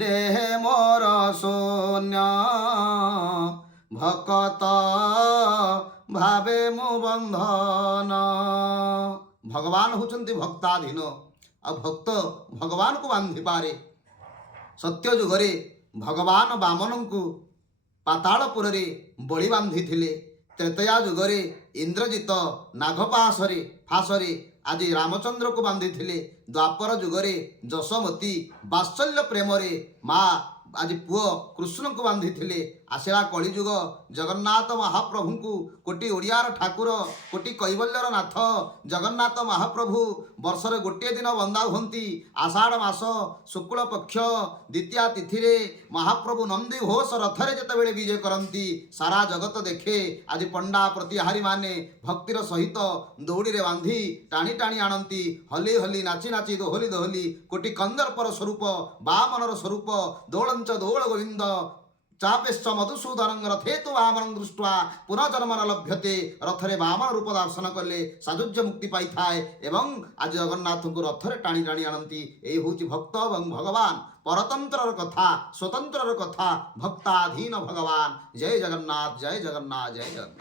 ଦେହେ ମୋର ଶୂନ୍ୟ ଭକତ ଭାବେ ମୁଁ ବନ୍ଧନ। ଭଗବାନ ହେଉଛନ୍ତି ଭକ୍ତାଧୀନ ଆଉ ଭକ୍ତ ଭଗବାନକୁ ବାନ୍ଧିପାରେ। ସତ୍ୟ ଯୁଗରେ ଭଗବାନ ବାମନଙ୍କୁ ପାତାଳପୁରରେ ବଳି ବାନ୍ଧିଥିଲେ। ତ୍ରେତୟା ଯୁଗରେ ଇନ୍ଦ୍ରଜିତ ଫାଶରେ ଆଜି ରାମଚନ୍ଦ୍ରକୁ ବାନ୍ଧିଥିଲେ। ଦ୍ୱାପର ଯୁଗରେ ଯଶୋମତୀ ବାତ୍ସଲ୍ୟ ପ୍ରେମରେ ମା ଆଜି ପୁଅ କୃଷ୍ଣଙ୍କୁ ବାନ୍ଧିଥିଲେ। ଆସିଲା କଳିଯୁଗ ଜଗନ୍ନାଥ ମହାପ୍ରଭୁଙ୍କୁ କୋଟି ଓଡ଼ିଆର ଠାକୁର କୋଟି କୈବଲ୍ୟର ନାଥ ଜଗନ୍ନାଥ ମହାପ୍ରଭୁ ବର୍ଷରେ ଗୋଟିଏ ଦିନ ବନ୍ଦା ହୁଅନ୍ତି। ଆଷାଢ଼ ମାସ ଶୁକ୍ଳ ପକ୍ଷ ଦ୍ୱିତୀୟା ତିଥିରେ ମହାପ୍ରଭୁ ନନ୍ଦୀ ଘୋଷ ରଥରେ ଯେତେବେଳେ ବିଜେ କରନ୍ତି ସାରା ଜଗତ ଦେଖେ। ଆଜି ପଣ୍ଡା ପ୍ରତିହାରୀମାନେ ଭକ୍ତିର ସହିତ ଦୌଡ଼ିରେ ବାନ୍ଧି ଟାଣି ଟାଣି ଆଣନ୍ତି। ହଲି ହଲି ନାଚି ନାଚି ଦୋହଲି ଦୋହଲି କୋଟି କନ୍ଦର୍ପର ସ୍ୱରୂପ ବାମନର ସ୍ୱରୂପ ଦୋଳଞ୍ଚ ଦୋଳ ଗୋବିନ୍ଦ ଚାପେଶ୍ଚ ମଧୁସୂଦନଂ ରଥେତୁ ବାମନଂ ଦୃଷ୍ଟ୍ୱା ପୁନଃଜନ୍ମ ନ ଲଭ୍ୟତେ। ରଥରେ ବାମନ ରୂପ ଦର୍ଶନ କଲେ ସାଯୁଜ୍ୟ ମୁକ୍ତି ପାଇଥାଏ ଏବଂ ଆଜି ଜଗନ୍ନାଥଙ୍କୁ ରଥରେ ଟାଣି ଟାଣି ଆଣନ୍ତି। ଏହି ହେଉଛି ଭକ୍ତ ଏବଂ ଭଗବାନ ପରତନ୍ତ୍ରର କଥା ସ୍ୱତନ୍ତ୍ରର କଥା ଭକ୍ତାଧୀନ ଭଗବାନ। ଜୟ ଜଗନ୍ନାଥ ଜୟ ଜଗନ୍ନାଥ ଜୟ ଜଗନ୍ନାଥ।